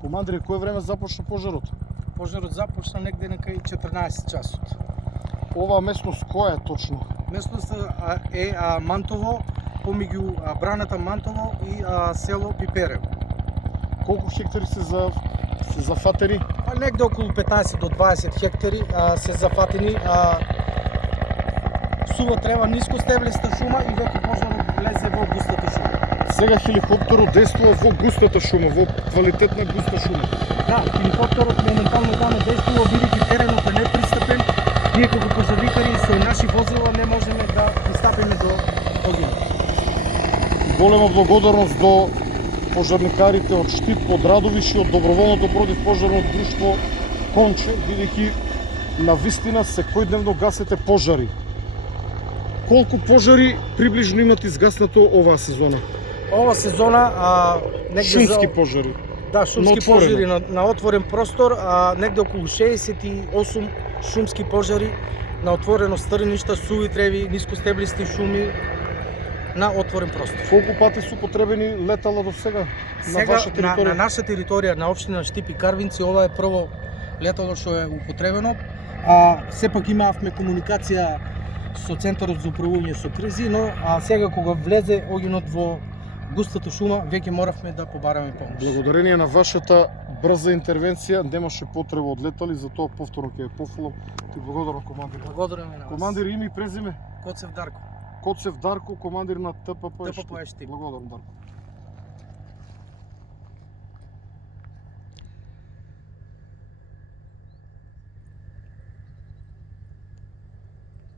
Командире, кое време започна пожарот? Пожарот започна негде на кај 14 часот. Оваа местност која е точно? Местноста е Мантово, помеѓу браната Мантово и село Пиперево. Колку хектари се зафатени? Негде околу 15 до 20 хектари се зафатени. Сува трева ниско стеблиста шума и веќе пожарот влезе во густата шума. Сега хеликоптерот действува во густата шума, во квалитетна густа шума. Да, хеликоптерот моментално тamo действува, бидејќи теренот е непристапен. Ние како пожарникари со наши возила не можеме да пристапиме до огнјот. Голема благодарност до пожарникарите од Штип, од Радовиш и од доброволното противпожарно друштво Конче, бидејќи навистина секојдневно гасите пожари. Колку пожари приближно имате изгаснато оваа сезона? Ова сезона негде Шумски пожари. Да, шумски На пожари на отворен простор, негде околу 68 шумски пожари на отворено стрништа, суви треви, нискостеблисти шуми на отворен простор. Колку пати су потребени летала до сега на ваша територија? На наша територија, на општина Штип и Карвинци, ова е прво летало што е употребено. Сепак имавме комуникација со Центарот за управување со кризи, но сега кога влезе огнот во густата шума, веќе моравме да побараме помош. Благодарение на вашата брза интервенција немаше потреба од летали, затоа повторно ќе ја пофалам. Ти благодарам, командир. Благодараме на вас. Командир, име и презиме? Коцев Дарко. Коцев Дарко, командир на ТПП Штип. Благодарам, Дарко.